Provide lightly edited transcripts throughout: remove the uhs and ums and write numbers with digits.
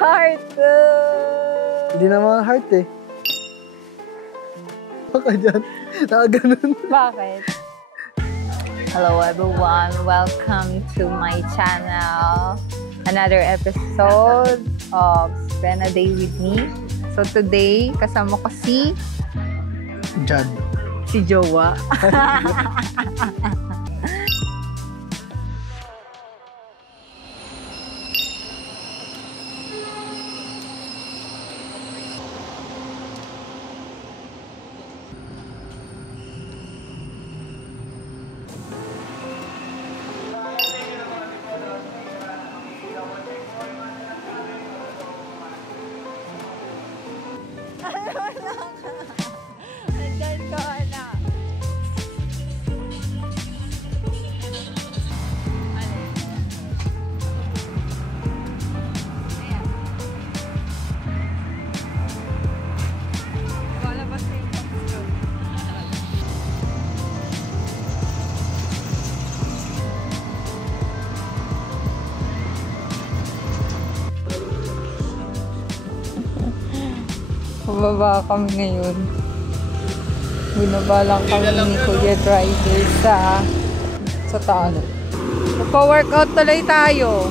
Heart. Hindi naman heart eh. Baka dyan. Nakaganon. Bakit? Hello everyone, welcome to my channel. Another episode of Spend a Day with Me. So today, kasama ko si Jad. Si Jowa. Bababa kami ngayon. Binaba lang kami ni Kuya Driver sa taas. Magpa-workout tuloy tayo.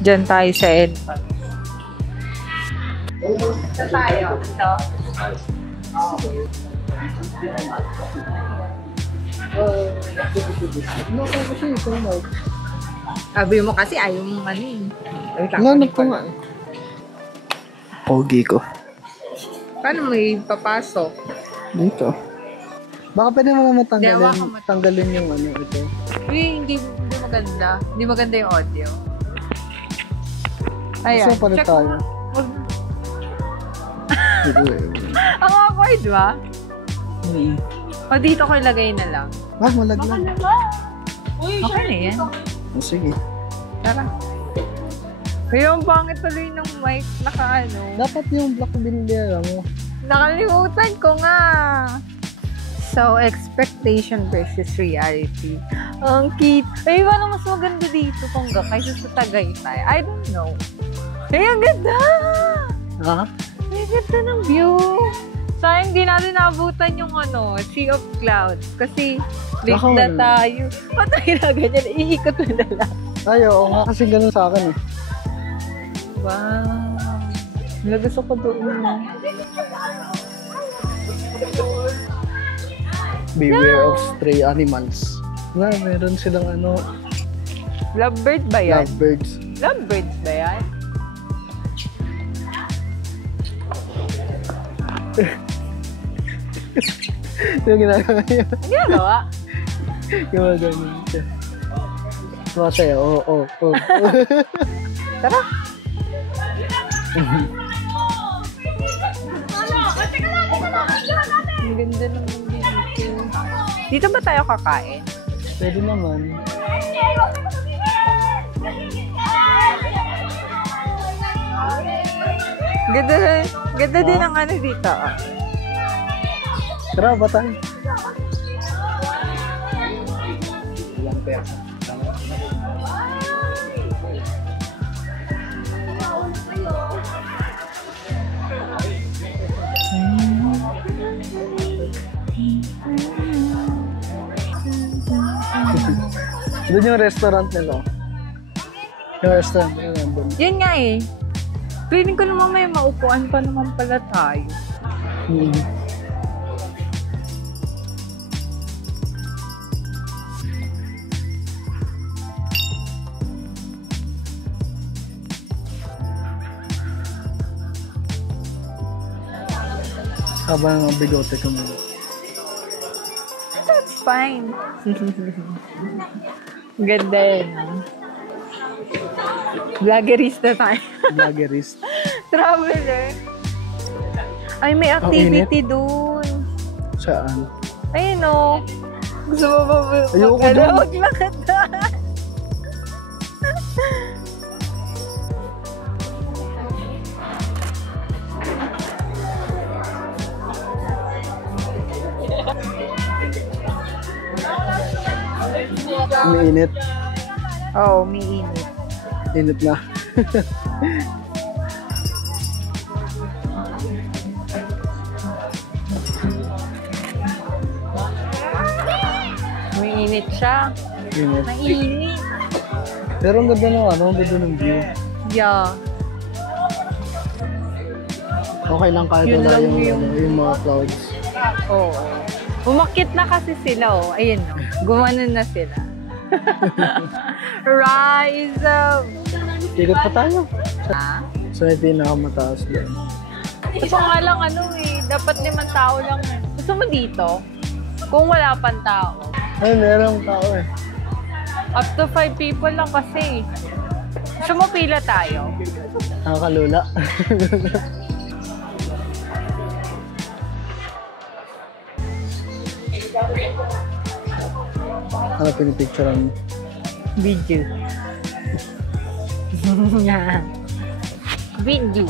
Diyan tayo sa entrance. Ito tayo. Ito. Sabi mo kasi ayaw mong ano eh. Nanap ko nga eh. Pogi ko. Paano may papasok? Dito. Baka pwede mo naman tanggalin yung ano ito. Hindi maganda. Hindi maganda yung audio. Ayan. So, paano tayo? Ang awkward ba? Hmm. O dito ko ilagay na lang. Ah, malaglag. Okay na yan. Oh, sige. Tara. Kaya ang pangit tuloy ng mic. Naka-ano. Dapat yung black binilera mo. Nakalimutan ko nga. So, expectation versus reality. Ang cute. Ay, paano mas maganda dito Pongga kaysa sa Tagaytay? I don't know. Ay, ang ganda! Ha? Ay, ganda ng view. Sayang hindi natin nabutan yung ano, Sea of Clouds. Kasi late na tayo. Ba't na ganyan? Iikot mo na lang. Ay, oo nga kasi ganun sa akin eh. Wow. Gusto ko doon. Beware of stray animals. Nga, meron silang ano... Lovebird ba yan? Lovebirds. Lovebirds ba yan? Yung ginagawa niya. Ginagawa? Gumagano siya. Masaya, oo. Tara. Ang ganda naman dito. Dito ba tayo kakain? Pwede naman. Ganda din ang ano dito. Tara, ba tayo? Ilang pera. Doon yung restaurant nila. Yung restaurant nila nandun. Yun nga eh. Feeling ko naman may maupuan pa naman pala tayo. Habang ang bigote ko muna. That's fine. Ganda yun. Vloggerista tayo. Vloggerist. Traveler. Ay, may activity dun. Saan? Ayun o. Gusto mo ba Ayoko dun. maglakad na? Umiinit. Oo, may init. Init na. May init siya. Init. Mainit. Pero ang ganda ng ang ganda ng view. Yeah. Okay lang kahit Yun wala lang yung mga clouds. Oo. Umakit na kasi sila, oh. Ayun, no. Gumanon na sila. Rise up! Ikot pa tayo. Ha? So, may pinakamataas doon. Gusto nga lang, dapat 5 tao lang. Gusto mo dito? Kung wala pang tao. Ay, merong tao eh. Up to 5 people lang kasi. Gusto mo pila tayo? Nakakalula. Ano pinipicturean mo? Video. Video.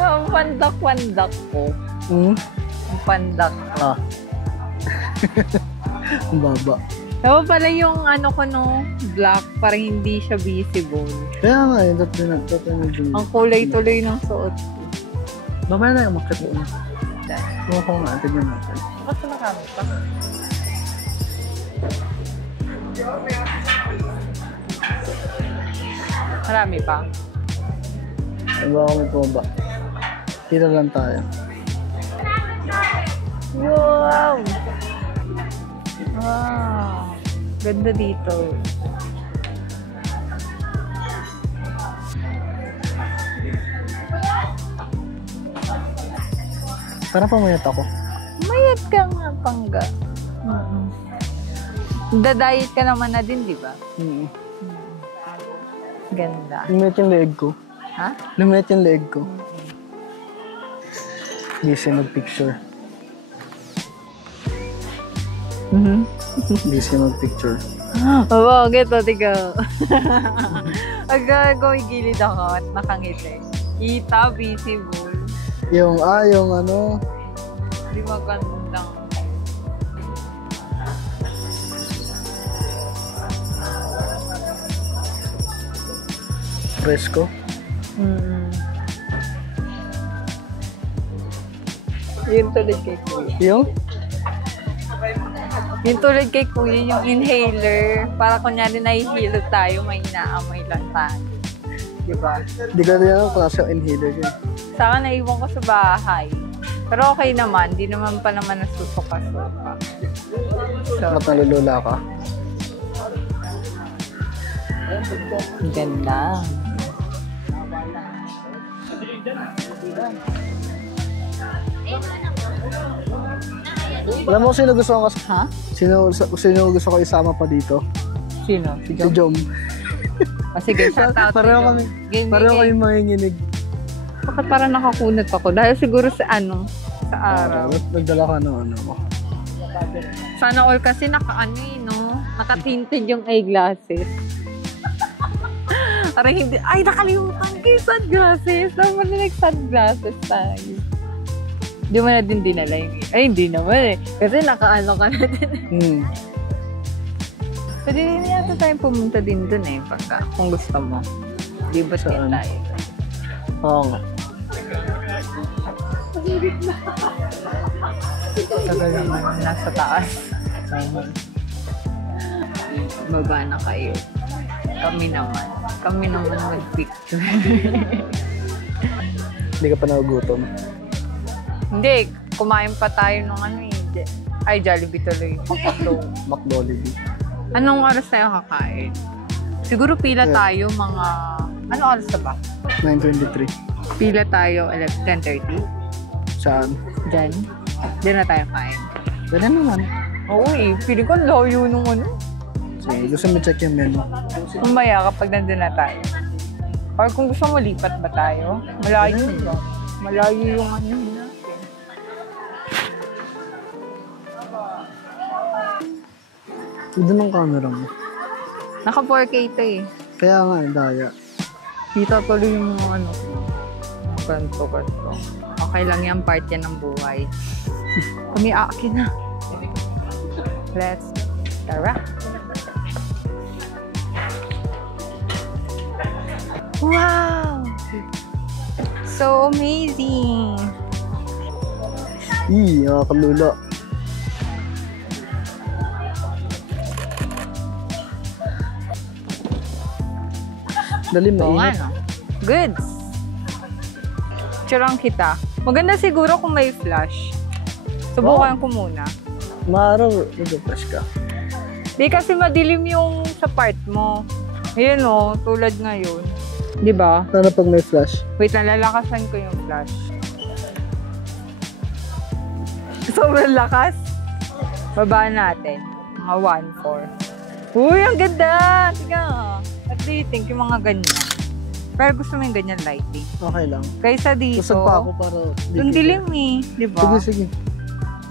Ang pandak-pandak ko. Hmm? Ang pandak. Ah. Ang baba. Pero pala yung ko no, black, parang hindi siya visible. Kaya nga eh, dati medyo. Ang kulay tuloy ng suot ko. Mamaya na yung makit doon. Kuha ko nga, tignan natin. Ba't sa nakamit pa? Marami pa. Ay, baka may pumaba. Kita lang tayo. Wow! Wow! Ganda dito. Parang pamayat ako. Mayat ka nga, Pangga. Dadayit ka naman na din, di ba? Ganda. Lumiit yung leeg ko. Ha? Lumiit yung leeg ko. Busy mag-picture. Busy mag-picture. Oo, geto, tiga. Agagawin gilid ako at nakangiti. Kita, visible. Yung ano. Di magandang. Fresco. Yung tulad kay Kuya. Yung tulad kay Kuya, yung inhaler. Para kunyari nahihilo tayo, may inaamoy lang tayo. Diba? Di ka rin ang klase yung inhaler yun. Sa akin, naiwan ko sa bahay. Pero okay naman, di naman pa naman nasusuka-suka. So, Ba't nalulula ka? ganda. Alam mo sino gusto ko Ha? Sino gusto ko isama pa dito? Sino? Si Si Jom. Sige, shout out. Pareho kami. Pareho kami manginginig. Bakit parang nakakunat ako? Dahil siguro sa sa araw. Nagdala ka ng ano mo. Sana all kasi naka-tinted yung eyeglasses. Para hindi, nakalimutan ko yung sunglasses. Naman na nag-sunglasses tayo. Hindi mo na din dinala yung, hindi naman eh. Kasi nakaano ka na din. Pwede din yata tayong pumunta din dun eh, kung gusto mo. Di ba din tayo? Oo nga. Tagal naman nasa taas. Baba na kayo. Kami naman mag-picture. Hindi ka pa nagugutom. Hindi, kumain pa tayo ng Jollibee tuloy. McDolly. Anong oras tayo kakain? Siguro pila tayo mga, anong oras na ba? 9:23. Pila tayo 10:30. Saan? Diyan. Diyan na tayo kain. Pwede naman. Oo feeling ko layo nung Sige, gusto mo check yung menu. Mamaya kapag nandun na tayo. Or kung gusto mo, lipat ba tayo? Malayo yun. Malayo yung natin. Ito ng camera mo. Naka 4K ito eh. Kaya nga, daya. Kita tuloy yung mga kanto. Okay lang yan, part yan ng buhay. Kami aakin na. Let's tara. Wow! So amazing! Nakakalula. Dali, Oo nga, mainit. no? Goods! Tsurang kita. Maganda siguro kung may flash. Subukan ko muna. Maaraw, mag-flash ka. Di kasi madilim yung sa part mo. Ayun o, tulad ngayon. Di ba? Sana pag may flash. Wait, nalalakasan ko yung flash. Sobrang lakas. Babaan natin. Mga 1-4. Uy, ang ganda! Tiga. At do you think yung mga ganyan? Pero gusto mo yung ganyan lighting. Okay lang. Kaysa dito, Kusag pa ako para... yung dilim eh. Di ba? Sige, sige.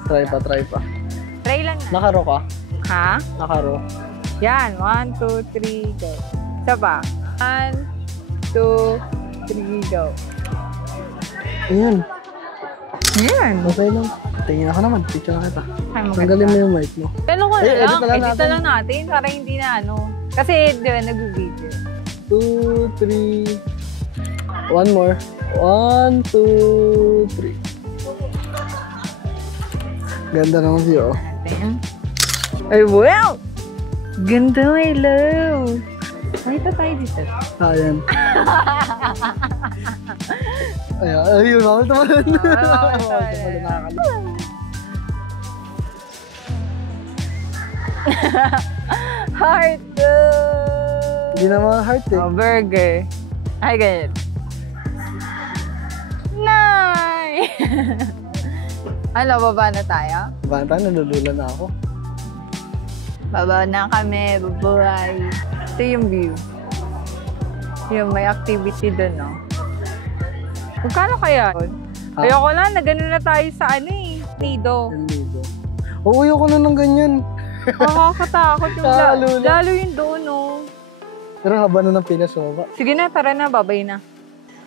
Try pa. Try lang na. Nakaro ka? Ha? Nakaro. Yan. 1, 2, 3, go. Isa pa. 1, 2, 3, go. Ayan. Yan. Okay lang. Tingin ako naman. Picture na kita. Ay, Tanggalin mo yung mic mo. Pero ko na Eh, lang. edit na lang Edit na natin. lang natin para hindi na ano. Kasi di ba nag-video. 2, 3. One more. 1, 2, 3. Ganda naman view. Oh. Natin. Ay, wow! Ganda, my love. Makita tayo dito. Ayan. Ayun, mamit naman. Heart! Hindi naman heart eh. Oh, burger. Ay, ganyan. Nice! Ano, baba na tayo? Bata, nalulula na ako. Baba na kami, babuhay. Ito yung view. Yung may activity doon, no? Magkano kaya? Ayoko na, nagano na tayo sa ano eh, Nido. Lido. Uuwi ko na ng ganyan. Nakakatakot yung Kakalula. lalo yung doon, no? Pero haba na ng Pinas, baba. Sige na, tara na, babay na.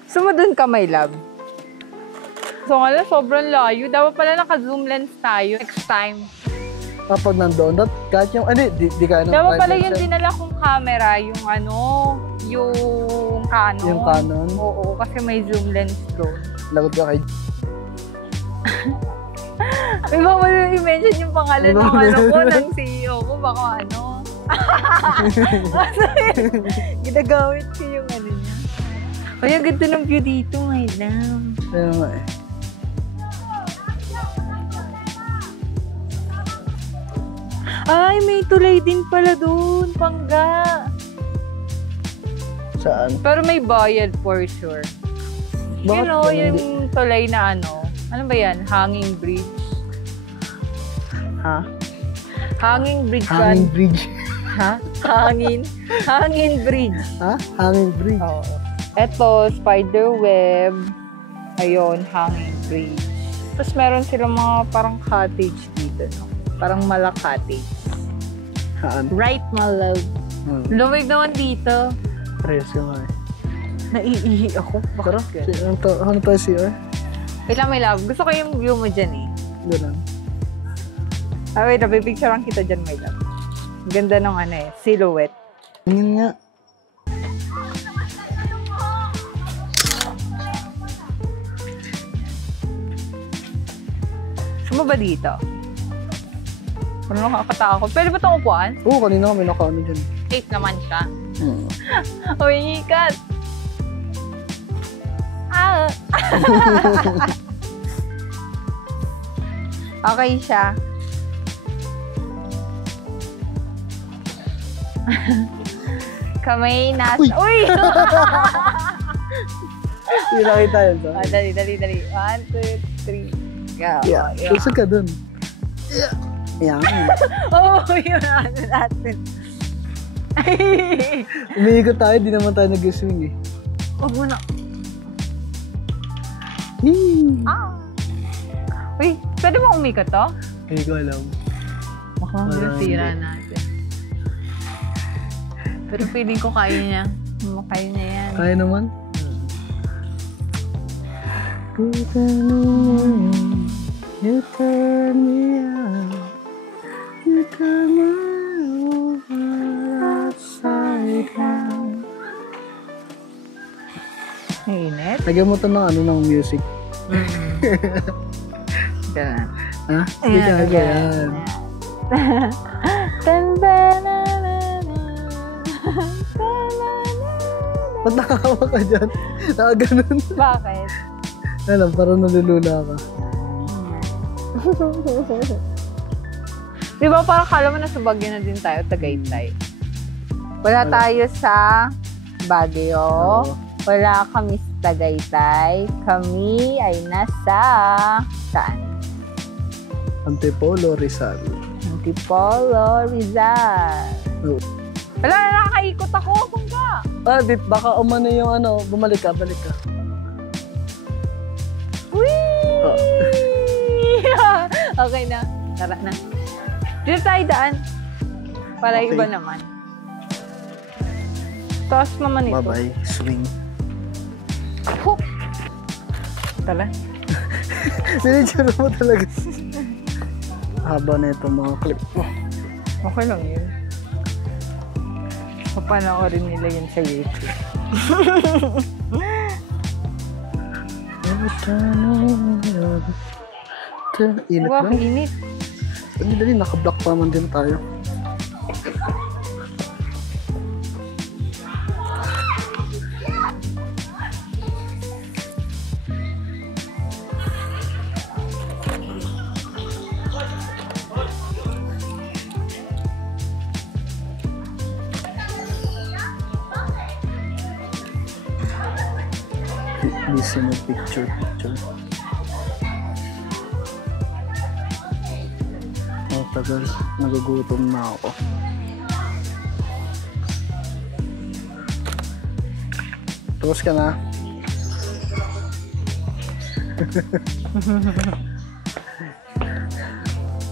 Sumunod ka, my love. So nga lang, sobrang layo. Dapat pala naka-zoom lens tayo next time. Kapag nandoon, kahit yung, di ka na. Dapat pala yung dinala kong camera, yung ano, yung Canon. Yung Canon? Oo, kasi may zoom lens doon. Lagot ka kay... May ba mo i-mention yung pangalan ng Ano? ano ko, ng CEO ko, baka ano. Ginagamit ko yung ano niya. Ay, ang ganda ng view dito, my love. Ayun nga eh. Ay, may tulay din pala doon, Pangga. Saan? Pero may bayad for sure. Bakit You know, ganun? yung tulay na ano ba yan? Hanging bridge. Ha? Hanging bridge Hanging yan. bridge. Ha? Hanging bridge. Ha? Hanging bridge. Oo. Eto, spider web. Ayun, hanging bridge. Tapos meron silang mga parang cottage dito, no? Parang mala cottage. Haan? Right, my love. Lumig naman dito. Prayers ka nga eh. Naiihi ako. Tara, Bakit ganun? ano tayo CR? Wait lang, my love. Gusto ko yung view mo dyan eh. Ganun. Ah, wait, napipicturean kita dyan, my love. Ang ganda ng ano eh, silhouette. Tingin nga. Saan ba dito? Ano nakakatakot? Pwede ba itong upuan? Oo, kanina kami nakaano dyan. Safe naman siya. Hmm. Uy, ikat! Ah! Okay siya. Kamay nasa... Uy! Hindi nakita yun. Ah, dali. 1, 2, 3. Go. Yeah. Tusog ka dun. Yeah. Yan. Oh, yun ano natin. Umiikot tayo, di naman tayo nag-swing eh. Huwag mo na. Hii. Ah. Uy, pwede mo umikot to? Hindi ko alam. Baka Wala, masira hindi. natin. Pero feeling ko kaya niya. Kaya niya yan. Kaya naman. You turn me on. You Init. Lagyan mo to ng ano ng music. Ganun. Ha? Hindi ka yan. Ba't nakawa ka dyan? Nakaganon. Bakit? Alam, parang nalulula ka. Di ba parang kala mo nasa Baguio na din tayo, Tagaytay. Wala tayo sa Baguio. Wala kami sa Tagaytay. Kami ay nasa... Saan? Antipolo, Rizal. Antipolo, Rizal. Oh. Wala, nakakaikot ako. Bangga. Dit, baka umano yung ano, bumalik ka. Whee! Oh. Okay na. Tara na. Dito tayo daan. Para Okay. iba naman. Taas naman ito. Bye-bye, swing. Hoop! Tala. Sinitsura mo talaga. Haba na ito mga clip mo. Okay lang yun. Papanoorin nila yun sa YouTube. Init Wow, lang. init. Dali, naka-block pa man din tayo. Busy mo picture. Oh, tagal. Nagugutom na ako. Tapos ka na?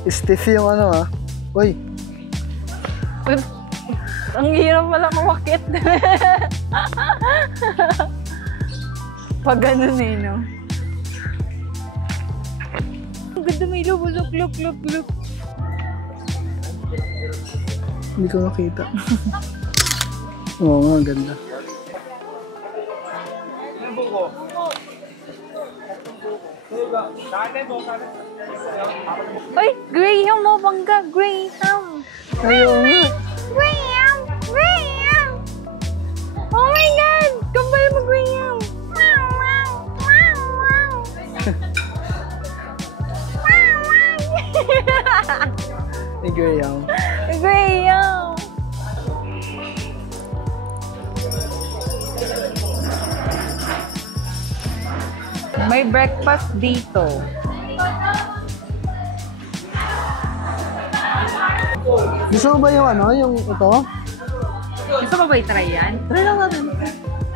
Stiff yung ano ah. Uy, Ang hirap pala kumakit. Pag ganun eh, no? Ang ganda may look. hindi ko nakita. Oo nga, ganda. Uy, Graham mo, bangga. Graham. Ayaw nga. Graham! Oh my God! Kambal mo, Graham! Ni Graham. Graham! May breakfast dito. Gusto mo ba yung ano, yung ito? Gusto mo ba i-try yan? Try lang natin.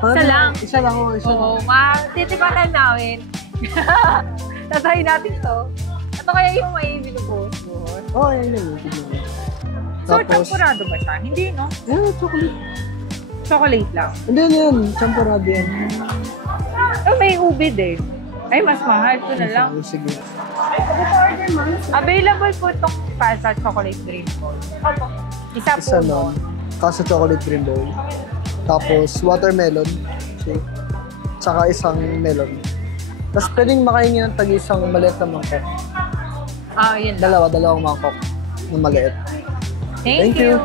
Isa lang? Isa lang. Oo, titipanan namin. Tatry natin to. Ito kaya yung may binubuhos. Oo, yan yun. So, champurado ba siya? Hindi, no? Chocolate. Chocolate lang. Hindi yan, champurado yan. Oh, may ube din. Ay, mas mahal ko na lang. Sige. Available po itong pasta chocolate green bowl. Isa po. Isa nun. Kaso chocolate green bowl. Tapos watermelon. Shake. Tsaka isang melon. Tapos pwedeng makahingi ng tag-isang maliit na mangkok. Ah, yun lang. Dalawang mangkok na maliit. Thank you.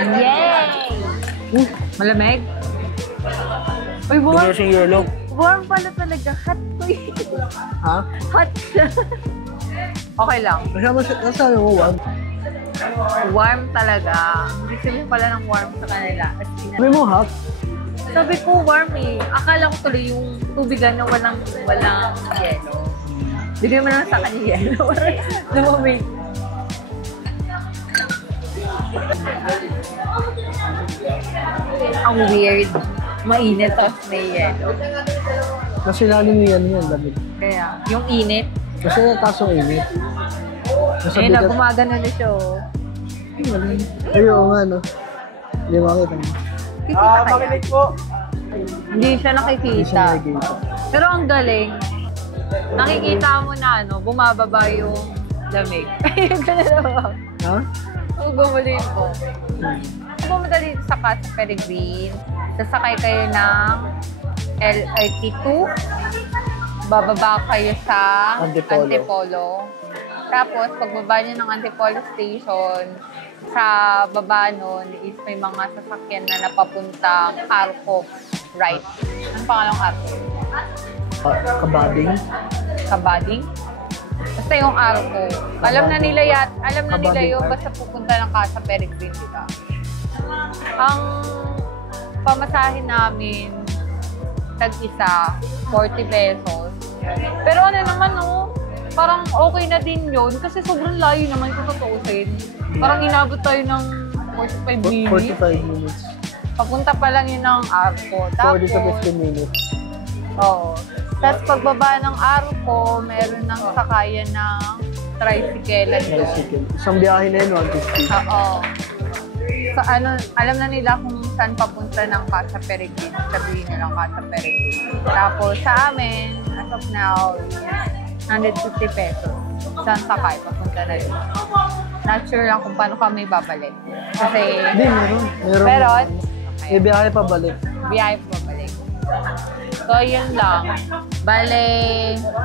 Yay! Malamig? Uy, warm. siyang yellow. Warm pala talaga. Hot ko eh. Ha? Hot siya. Okay lang. Nasabi mo, warm? Warm talaga. Gusto mo pala ng warm sa kanila. Sabi mo, hot? Sabi ko warm eh. Akala ko tuloy yung tubigan na walang yelo. Bigyan mo lang sa kanya yelo. Lumamig. Ang weird. Mainit tapos may yelo. Kasi lalim yan, lamig. Kaya, yung init. Kasi tasong init. Eh, gumagano na siya oh. Ayun nga, no? Hindi makita mo. Kikita kaya? po. Hindi siya Hindi nakikita. siya nakikita. Pero ang galing. Nakikita mo na bumababa yung lamig. Ayun ka na naman. Ha? Gumulin po. Pumunta dito sa Casa Peregrine. Sasakay kayo ng LRT2. Bababa kayo sa Antipolo. Tapos, pagbaba nyo ng Antipolo Station, sa baba nun is may mga sasakyan na napapuntang Arco. Right. Anong pangalang Arco? Kabading. Kabading? Basta yung Arco. Alam na nila yun, basta pupunta ng Casa Peregrine, diba? Ang pamasahin namin, tag-isa, 40 pesos. Pero ano naman, no? Parang okay na din yun kasi sobrang layo naman kung tutuusin. Parang inabot tayo ng 45 minutes. 45 minutes. Papunta pa lang yun ng Arco. 40 to 15 minutes. Oo. Tapos pagbaba ng Arco, meron ng sakayan ng tricycle. Isang biyahe na yun, 150. Oo. So, alam na nila kung saan papunta ng Casa Peregrine. Sabihin nilang Casa Peregrine. Tapos sa amin, as of now, 150 pesos. Saan sakay? Papunta na yun. Not sure lang kung paano kami babalik. Kasi... Hindi, meron. Meron? May biyahe pa balik. Biyahe pa babalik. So, yun lang. Bale,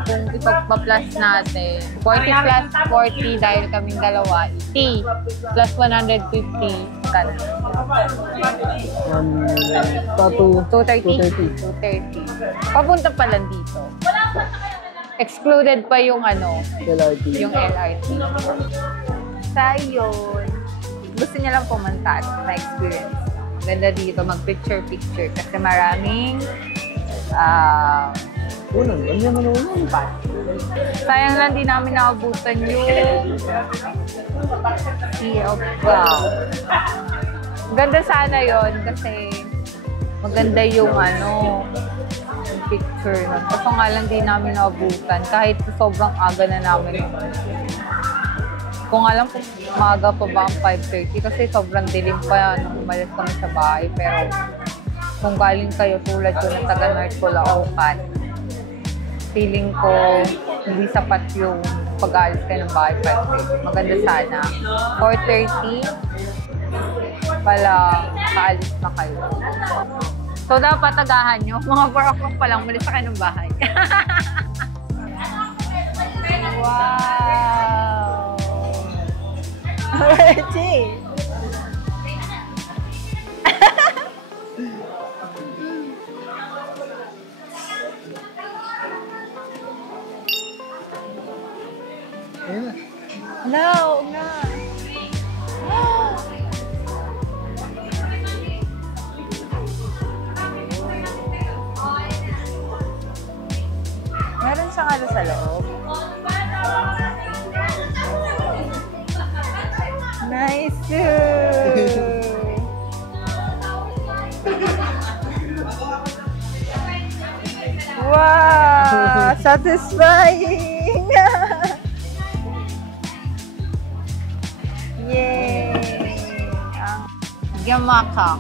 kung ipagpa-plus natin, 40 plus 40 dahil kaming dalawa, T plus 150, kan? 230. Papunta pa lang dito. Excluded pa yung LRT. yung LRT. Sa yun, gusto niya lang pumunta na experience. Ganda dito, mag-picture-picture kasi maraming sayang lang din namin naabutan yung Sea of Wow. Ganda sana yon kasi maganda yung yung picture nun. Kasi nga lang din namin naabutan kahit sobrang aga na namin. Kung alam kung maaga pa ba ang 5:30 kasi sobrang dilim pa nung umalis kami sa bahay. Pero kung galing kayo tulad ko ng taga North Caloocan, feeling ko hindi sapat yung pag-alis kayo ng bahay 5:30. Maganda sana. 4:30 pala kaalis na kayo. So dapat tagahan nyo. Mga 4 o'clock pa lang, malis na kayo ng bahay. Wow! Reggie! Hello, nga. Meron siyang sa loob. Nice! Wow! Satisfying! Yay! Yamaka.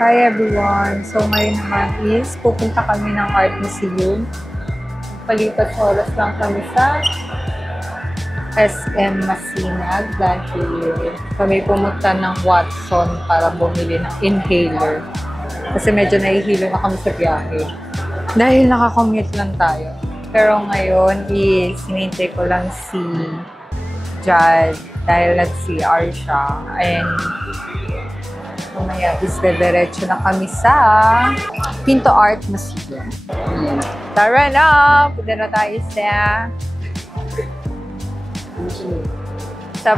Hi everyone! So ngayon naman is pupunta kami ng Art Museum. Palipat oras lang kami sa SM Masinag dahil kami pumunta ng Watson para bumili ng inhaler. Kasi medyo nahihilo na kami sa biyahe. Dahil nakakommute lang tayo. Pero ngayon is sinintay ko lang si Jad dahil nag-CR siya. And mamaya is diretso na kami sa Pinto Art Museum. Tara na! Punta na tayo sa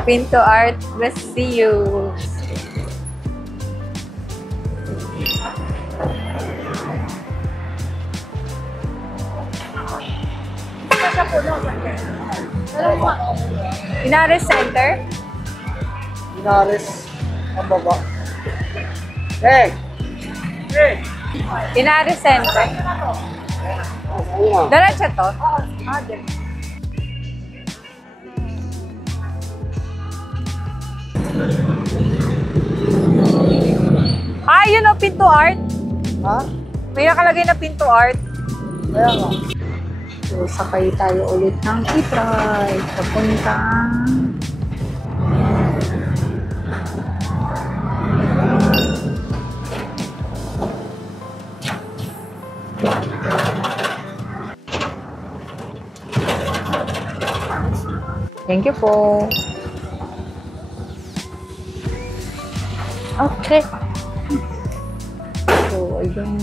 Pinto Art Museum. Inares Center? Inares, ang baba. Hey! Hey! Inari Center. Diretso to? Yun o, Pinto Art. Ha? May nakalagay na Pinto Art. Kaya nga. So, sakay tayo ulit ng e-try. Papunta. Thank you po. Okay. So, ayun.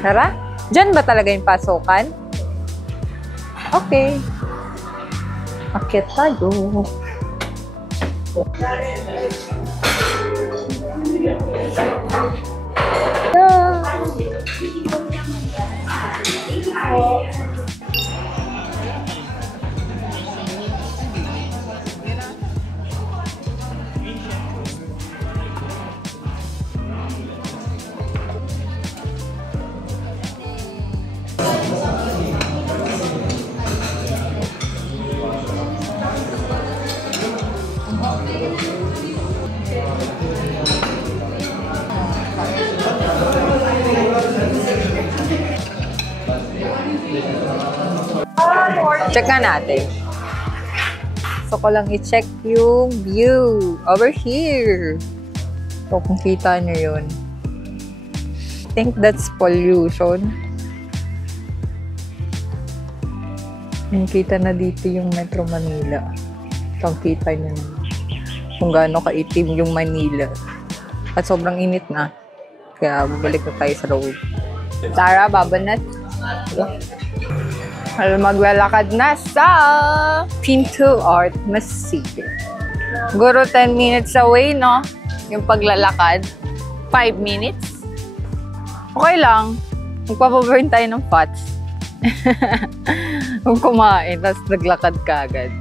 Tara? Diyan ba talaga yung pasukan? Okay. Akit tayo. Check nga natin. So, ko lang i-check yung view over here. So, kung kita nyo yun. I think that's pollution. Yung kita na dito yung Metro Manila. So, kita nyo na kung gaano kaitim yung Manila. At sobrang init na. Kaya, babalik na tayo sa road. Tara, babanat. Maglalakad na sa Pinto Art Museum. Siguro 10 minutes away, no? Yung paglalakad. 5 minutes. Okay lang. Magpapaburn tayo ng fats. Kung kumain, tapos naglakad ka agad.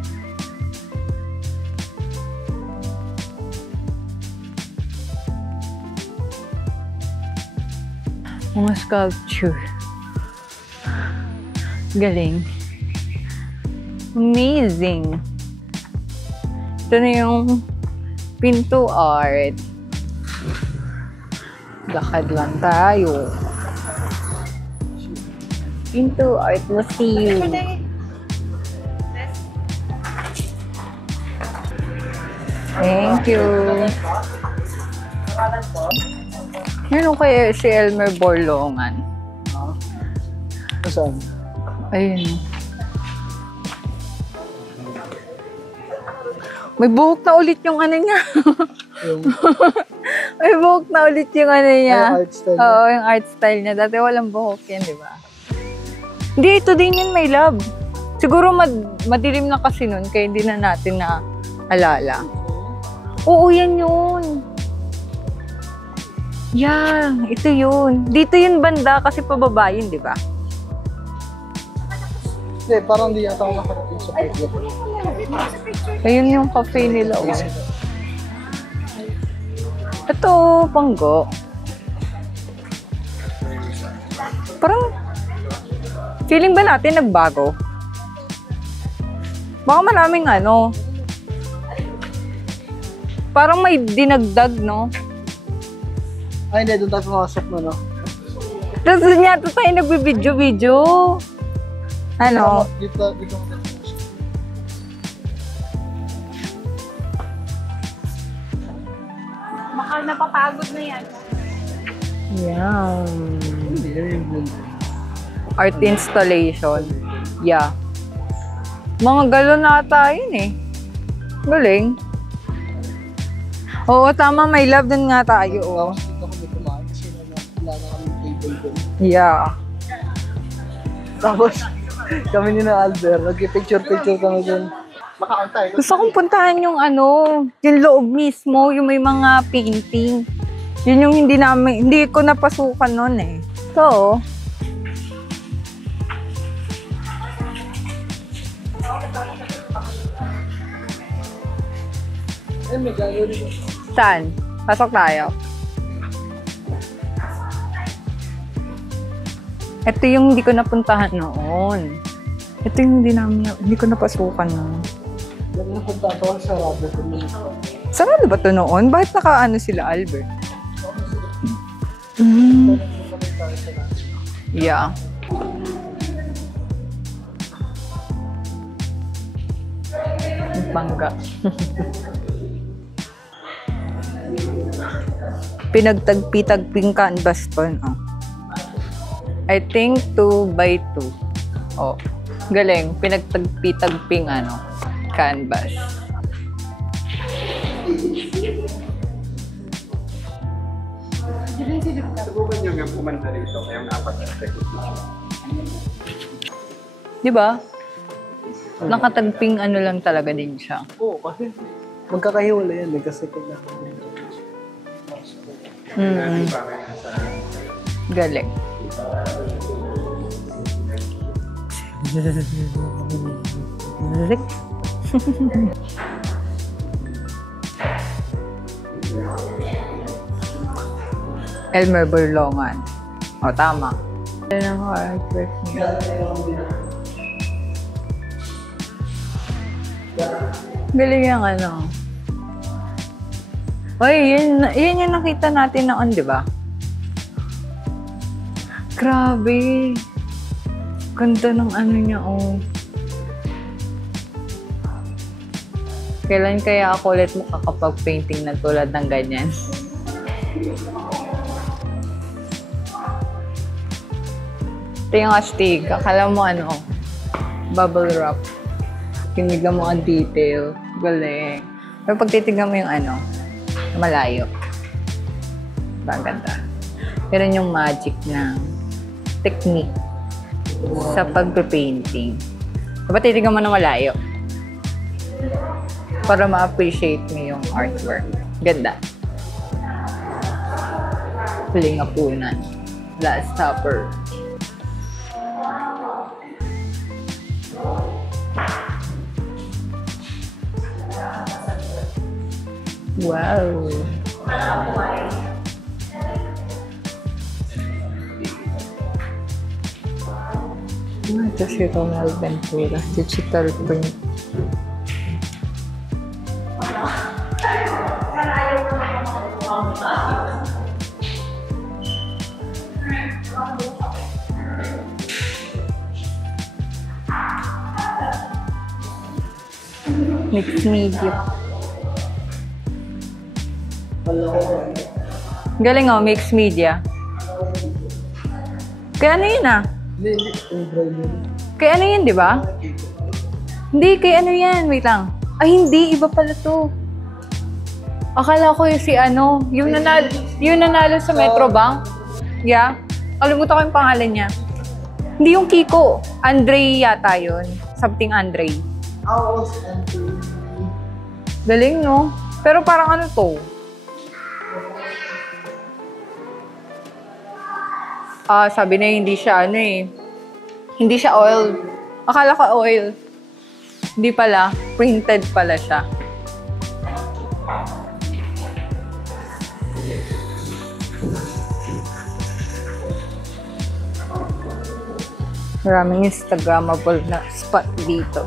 Mga sculpture. Galing. Amazing. Ito na yung Pinto Art. Lakad lang tayo. Pinto Art Museum. Thank you. Yan o kaya si Elmer Borlongan. Saan? Ayun. May buhok na ulit yung ano niya. May buhok na ulit yung ano niya. Ay, art style niya. Oo, yung art style niya. Dati walang buhok yan, di ba? Hindi, ito din yun, my love. Siguro madilim na kasi nun, kaya hindi na natin na alala. Oo, yan yun. Yan, ito yun. Dito yun banda kasi pababa yun, di ba? Hindi, parang hindi yata ako nakarating sa picture. Ayun yung cafe nila. Oh. Ito, Panggo. Parang, feeling ba natin nagbago? Baka maraming ano. Parang may dinagdag, no? Ay, hindi. Doon tayo pumasok na, no? Tapos yata tayo nagbibidyo-video. Ano? Dito. Baka napapagod na yan. Yan. Art installation. Yeah. Mga galon na ata yun eh. Galing. Oo, tama. May love dun nga tayo. Oh. Tapos dito kami kumain kasi wala na kami table doon. Yeah. Tapos, kami ni na Albert, nag-picture-picture kami dun. Makaantay. Gusto kong puntahan yung ano, yung loob mismo, yung may mga painting. Yun yung hindi ko napasukan noon eh. So, Ay, may gallery. saan? Pasok tayo. Ito yung hindi ko napuntahan noon. Ito yung hindi ko napasukan noon. Napunta ako sa Robert. Sarado ba ito noon? Bakit nakaano sila, Albert? Mm. Yeah. Bangga. Pinagtagpi-tagping canvas to, no? I think 2x2. Oh, galing. Pinagtagpi-tagping canvas. Subukan nyo yung kumanda rito, kayong apat na recognition. Di ba? Nakatagping lang talaga din siya. Oo, kasi magkakahiwala yan eh, kasi kailangan. Mm. Galing. Elmer Burlongan. O, tama. Yan ang artwork niya. Galing yung Oy, yun yung nakita natin noon, di ba? Grabe. Ganda ng niya, oh. Kailan kaya ako ulit makakapag-painting na tulad ng ganyan? Ito yung astig. Akala mo bubble wrap. Tinignan mo ang detail. Galing. Pero pag titignan mo yung malayo. Ang ganda. Pero yung magic ng technique sa pagpe-painting. Dapat titignan mo na malayo. Para ma-appreciate mo yung artwork. Ganda. Huling hapunan. Last Supper. Wow. Ito si Ronald Ventura. Digital print. Mixed media. Galing mixed media. Kaya yun Kaya yun, di ba? Hindi, kaya yan. Wait lang. Ay, hindi. Iba pala to. Akala ko yung yung nanalo sa Metrobank. Yeah. Kalimutan ko yung pangalan niya. Hindi yung Kiko. Andre yata yun. Something Andre. Galing, no? Pero parang to? Sabi na hindi siya hindi siya oil. Akala ko oil. Hindi pala. Printed pala siya. Maraming Instagrammable na spot dito.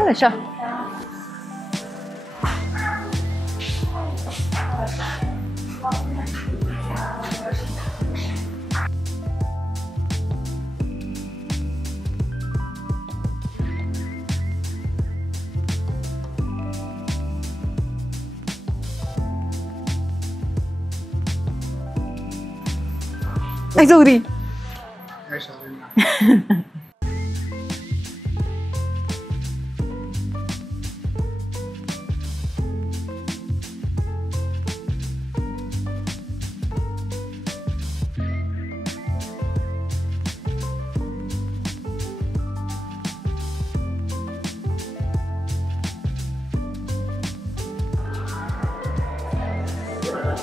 Ano siya? Ay, sorry. Ay, sorry na.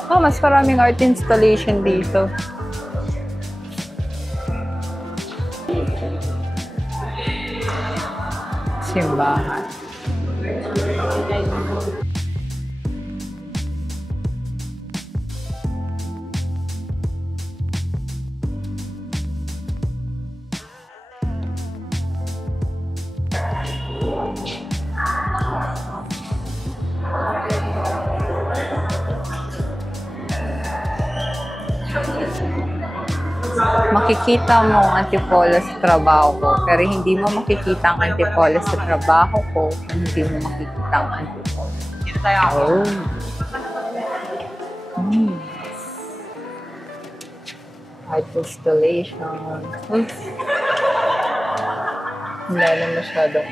Oh, mas maraming art installation dito. Simbahan. Makikita mo ang antipolo sa trabaho ko, pero hindi mo makikita ang antipolo sa trabaho ko, hindi mo makikita ang antipolo. Oh. Art installation. Wala na masyado.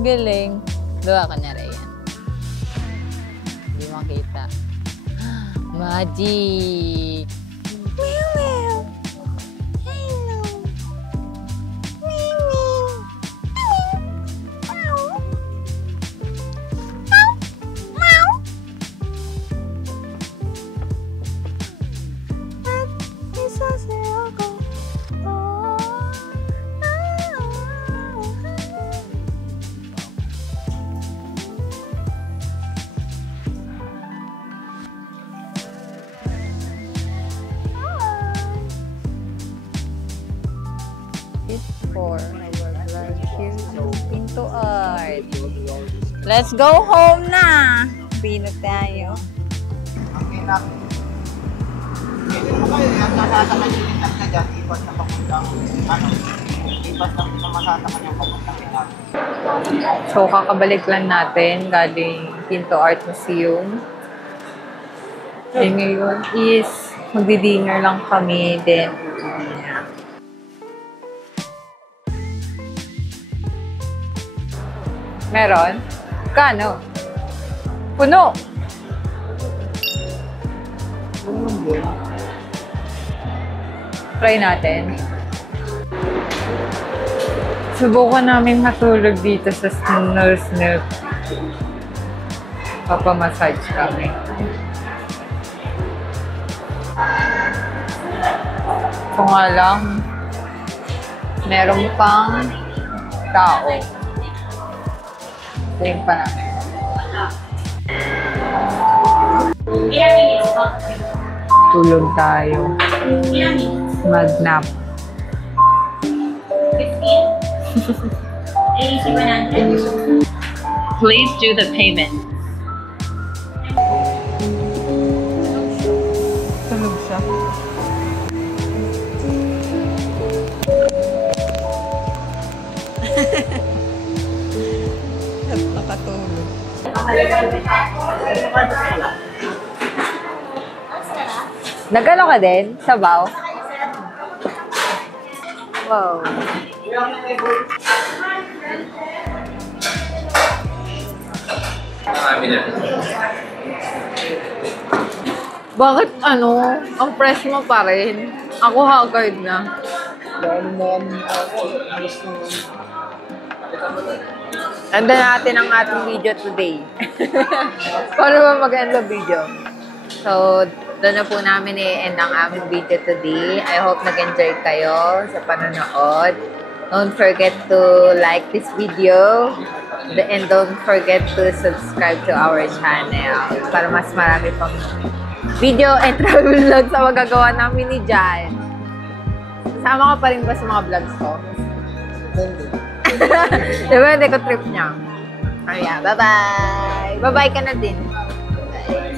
Galing. Gawa ka na rin yan. Hindi makita. Magic! Meow, meow. Hello. Meow, meow. Meow. Meow. At isasayaw ko. For our vlog Pinto Art. Let's go home na! Pino tayo. Okay na. Pwede mo kayo yan, nasasakay yung lintas na dyan, ipas na papuntang, ipas na masasakay yung papuntang ilang. So, kakabalik lang natin galing Pinto Art Museum. And ngayon is magdi-dinner lang kami, then meron? Kano? Puno! Try natin. Subukan namin matulog dito sa Snurf. Papamassage kami. Kung nga lang, meron pang tao. Tingin pa namin. Tulog tayo. Mag-nap. 15. Please do the payment. Tulog siya. Nakatulog. Nagano ka din? Sabaw? Wow. Marami na. Bakit ang fresh mo pa rin? Ako haggard na. Anda natin ang ating video today. Paano ba mag-end the video? So, doon na po namin i-end ang aming video today. I hope nag-enjoy kayo sa panonood. Don't forget to like this video. And don't forget to subscribe to our channel para mas marami pang video and travel vlogs sa magagawa namin ni Jan. Sama ka pa rin ba sa mga vlogs ko? Diba, hindi ko trip niya. Ayan, bye-bye! Bye-bye ka na din. Bye.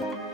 Bye.